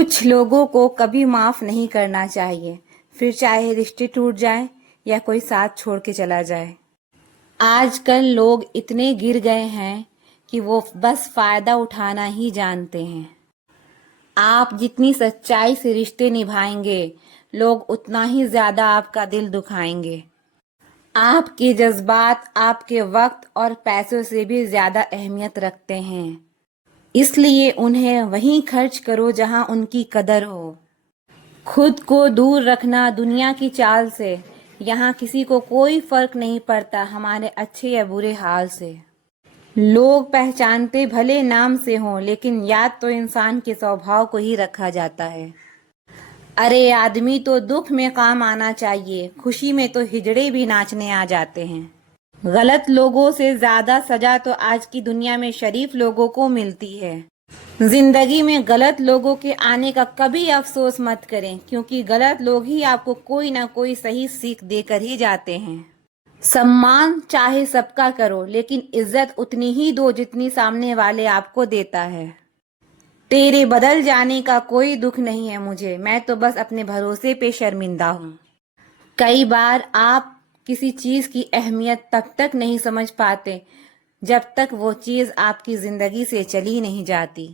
कुछ लोगों को कभी माफ नहीं करना चाहिए, फिर चाहे रिश्ते टूट जाएं या कोई साथ छोड़ के चला जाए। आजकल लोग इतने गिर गए हैं कि वो बस फायदा उठाना ही जानते हैं। आप जितनी सच्चाई से रिश्ते निभाएंगे, लोग उतना ही ज्यादा आपका दिल दुखाएंगे। आपके जज्बात आपके वक्त और पैसों से भी ज्यादा अहमियत रखते हैं, इसलिए उन्हें वहीं खर्च करो जहां उनकी कदर हो। खुद को दूर रखना दुनिया की चाल से। यहाँ किसी को कोई फर्क नहीं पड़ता हमारे अच्छे या बुरे हाल से। लोग पहचानते भले नाम से हों, लेकिन याद तो इंसान के स्वभाव को ही रखा जाता है। अरे आदमी तो दुख में काम आना चाहिए, खुशी में तो हिजड़े भी नाचने आ जाते हैं। गलत लोगों से ज्यादा सजा तो आज की दुनिया में शरीफ लोगों को मिलती है। जिंदगी में गलत लोगों के आने का कभी अफसोस मत करें, क्योंकि गलत लोग ही आपको कोई ना कोई सही सीख देकर ही जाते हैं। सम्मान चाहे सबका करो, लेकिन इज्जत उतनी ही दो जितनी सामने वाले आपको देता है। तेरे बदल जाने का कोई दुख नहीं है मुझे, मैं तो बस अपने भरोसे पे शर्मिंदा हूँ। कई बार आप किसी चीज की अहमियत तब तक नहीं समझ पाते जब तक वो चीज आपकी जिंदगी से चली नहीं जाती।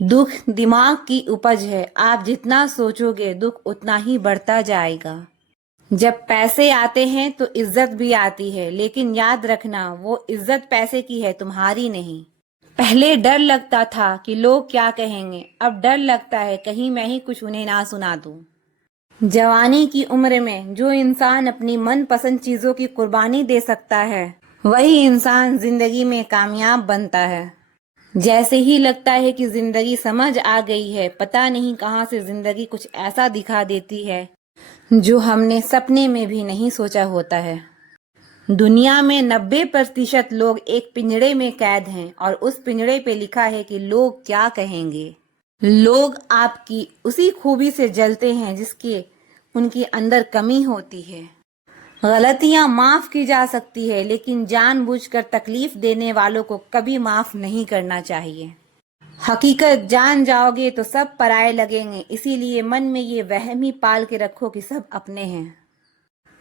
दुख दिमाग की उपज है, आप जितना सोचोगे दुख उतना ही बढ़ता जाएगा। जब पैसे आते हैं तो इज्जत भी आती है, लेकिन याद रखना वो इज्जत पैसे की है, तुम्हारी नहीं। पहले डर लगता था कि लोग क्या कहेंगे, अब डर लगता है कहीं मैं ही कुछ उन्हें ना सुना दूं। जवानी की उम्र में जो इंसान अपनी मनपसंद चीजों की कुर्बानी दे सकता है, वही इंसान जिंदगी में कामयाब बनता है। जैसे ही लगता है कि जिंदगी समझ आ गई है, पता नहीं कहां से जिंदगी कुछ ऐसा दिखा देती है जो हमने सपने में भी नहीं सोचा होता है। दुनिया में 90% लोग एक पिंजड़े में कैद हैं, और उस पिंजड़े पे लिखा है कि लोग क्या कहेंगे। लोग आपकी उसी खूबी से जलते हैं जिसके उनके अंदर कमी होती है। गलतियां माफ की जा सकती है, लेकिन जानबूझकर तकलीफ देने वालों को कभी माफ नहीं करना चाहिए। हकीकत जान जाओगे तो सब पराये लगेंगे, इसीलिए मन में ये वहम ही पाल के रखो कि सब अपने हैं।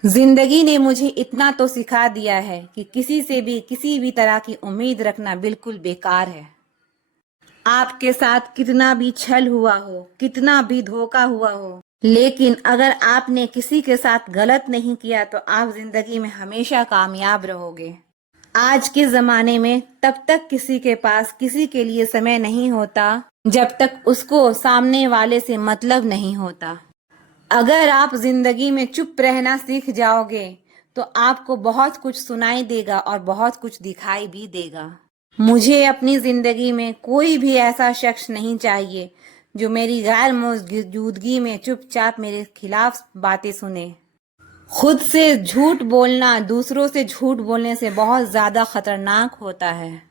जिंदगी ने मुझे इतना तो सिखा दिया है कि किसी से भी किसी भी तरह की उम्मीद रखना बिल्कुल बेकार है। आपके साथ कितना भी छल हुआ हो, कितना भी धोखा हुआ हो, लेकिन अगर आपने किसी के साथ गलत नहीं किया तो आप जिंदगी में हमेशा कामयाब रहोगे। आज के जमाने में तब तक किसी के पास किसी के लिए समय नहीं होता जब तक उसको सामने वाले से मतलब नहीं होता। अगर आप जिंदगी में चुप रहना सीख जाओगे तो आपको बहुत कुछ सुनाई देगा और बहुत कुछ दिखाई भी देगा। मुझे अपनी जिंदगी में कोई भी ऐसा शख्स नहीं चाहिए जो मेरी गैर मौजूदगी में चुपचाप मेरे खिलाफ बातें सुने। खुद से झूठ बोलना दूसरों से झूठ बोलने से बहुत ज्यादा खतरनाक होता है।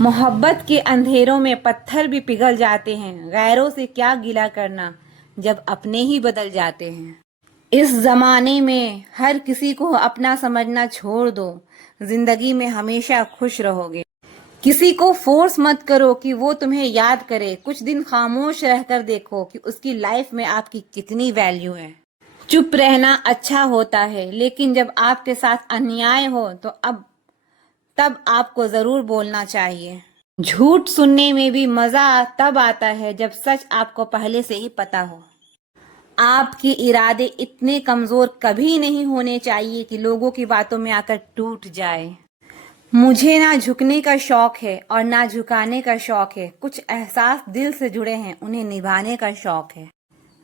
मोहब्बत के अंधेरों में पत्थर भी पिघल जाते हैं, गैरों से क्या गिला करना जब अपने ही बदल जाते हैं। इस जमाने में हर किसी को अपना समझना छोड़ दो, जिंदगी में हमेशा खुश रहोगे। किसी को फोर्स मत करो कि वो तुम्हें याद करे, कुछ दिन खामोश रहकर देखो कि उसकी लाइफ में आपकी कितनी वैल्यू है। चुप रहना अच्छा होता है, लेकिन जब आपके साथ अन्याय हो तो तब आपको जरूर बोलना चाहिए। झूठ सुनने में भी मजा तब आता है जब सच आपको पहले से ही पता हो। आपके इरादे इतने कमजोर कभी नहीं होने चाहिए कि लोगों की बातों में आकर टूट जाए। मुझे ना झुकने का शौक है और ना झुकाने का शौक है, कुछ एहसास दिल से जुड़े हैं, उन्हें निभाने का शौक है।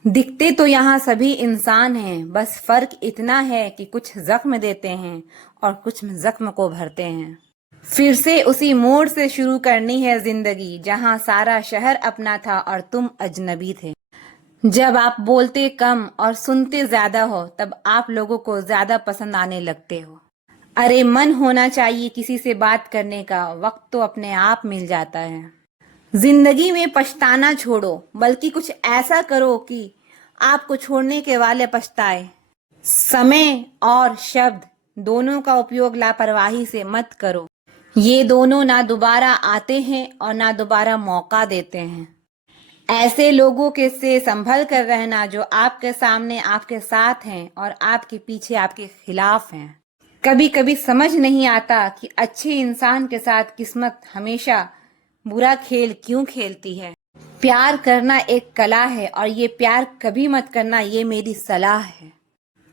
दिखते तो यहाँ सभी इंसान हैं, बस फर्क इतना है कि कुछ जख्म देते हैं और कुछ जख्म को भरते हैं। फिर से उसी मोड़ से शुरू करनी है जिंदगी जहाँ सारा शहर अपना था और तुम अजनबी थे। जब आप बोलते कम और सुनते ज्यादा हो तब आप लोगों को ज्यादा पसंद आने लगते हो। अरे मन होना चाहिए किसी से बात करने का, वक्त तो अपने आप मिल जाता है। जिंदगी में पछताना छोड़ो, बल्कि कुछ ऐसा करो कि आपको छोड़ने के वाले पछताए। समय और शब्द दोनों का उपयोग लापरवाही से मत करो, ये दोनों ना दोबारा आते हैं और ना दोबारा मौका देते हैं। ऐसे लोगों के से संभल कर रहना जो आपके सामने आपके साथ हैं और आपके पीछे आपके खिलाफ हैं। कभी कभी समझ नहीं आता कि अच्छे इंसान के साथ किस्मत हमेशा बुरा खेल क्यों खेलती है। प्यार करना एक कला है और ये प्यार कभी मत करना, ये मेरी सलाह है।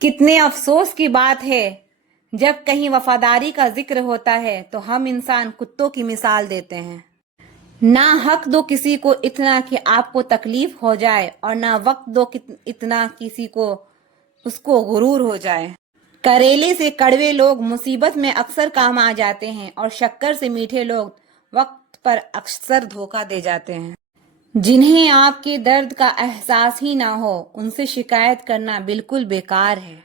कितने अफसोस की बात है, जब कहीं वफादारी का जिक्र होता है तो हम इंसान कुत्तों की मिसाल देते हैं। ना हक दो किसी को इतना कि आपको तकलीफ हो जाए और ना वक्त दो इतना किसी को उसको गुरूर हो जाए। करेले से कड़वे लोग मुसीबत में अक्सर काम आ जाते हैं और शक्कर से मीठे लोग वक्त पर अक्सर धोखा दे जाते हैं। जिन्हें आपके दर्द का एहसास ही ना हो, उनसे शिकायत करना बिल्कुल बेकार है।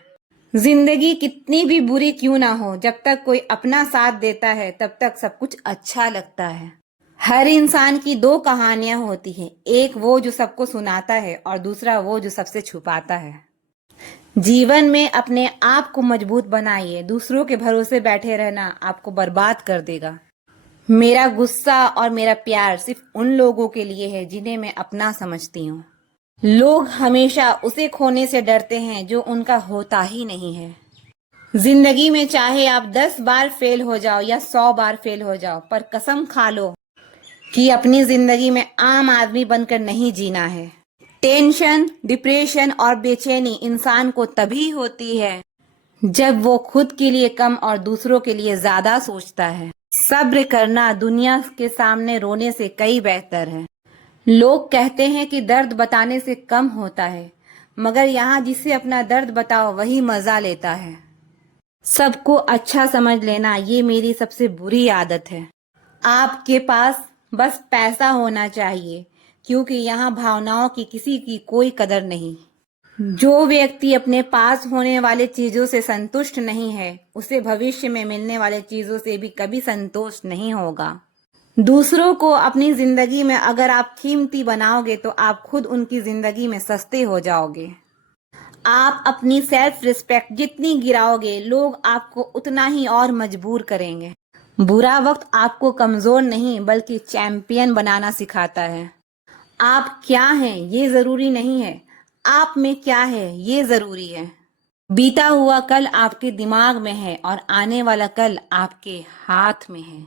जिंदगी कितनी भी बुरी क्यों ना हो, जब तक कोई अपना साथ देता है तब तक सब कुछ अच्छा लगता है। हर इंसान की दो कहानियां होती हैं, एक वो जो सबको सुनाता है और दूसरा वो जो सबसे छुपाता है। जीवन में अपने आप को मजबूत बनाइए, दूसरों के भरोसे बैठे रहना आपको बर्बाद कर देगा। मेरा गुस्सा और मेरा प्यार सिर्फ उन लोगों के लिए है जिन्हें मैं अपना समझती हूँ। लोग हमेशा उसे खोने से डरते हैं जो उनका होता ही नहीं है। जिंदगी में चाहे आप 10 बार फेल हो जाओ या 100 बार फेल हो जाओ, पर कसम खा लो कि अपनी जिंदगी में आम आदमी बनकर नहीं जीना है। टेंशन, डिप्रेशन और बेचैनी इंसान को तभी होती है जब वो खुद के लिए कम और दूसरों के लिए ज्यादा सोचता है। सब्र करना दुनिया के सामने रोने से कई बेहतर है। लोग कहते हैं कि दर्द बताने से कम होता है, मगर यहाँ जिसे अपना दर्द बताओ वही मजा लेता है। सबको अच्छा समझ लेना ये मेरी सबसे बुरी आदत है। आपके पास बस पैसा होना चाहिए, क्योंकि यहाँ भावनाओं की किसी की कोई कदर नहीं। जो व्यक्ति अपने पास होने वाले चीजों से संतुष्ट नहीं है, उसे भविष्य में मिलने वाले चीजों से भी कभी संतोष नहीं होगा। दूसरों को अपनी जिंदगी में अगर आप कीमती बनाओगे तो आप खुद उनकी जिंदगी में सस्ते हो जाओगे। आप अपनी सेल्फ रिस्पेक्ट जितनी गिराओगे, लोग आपको उतना ही और मजबूर करेंगे। बुरा वक्त आपको कमजोर नहीं बल्कि चैंपियन बनाना सिखाता है। आप क्या हैं ये जरूरी नहीं है, आप में क्या है ये जरूरी है। बीता हुआ कल आपके दिमाग में है और आने वाला कल आपके हाथ में है।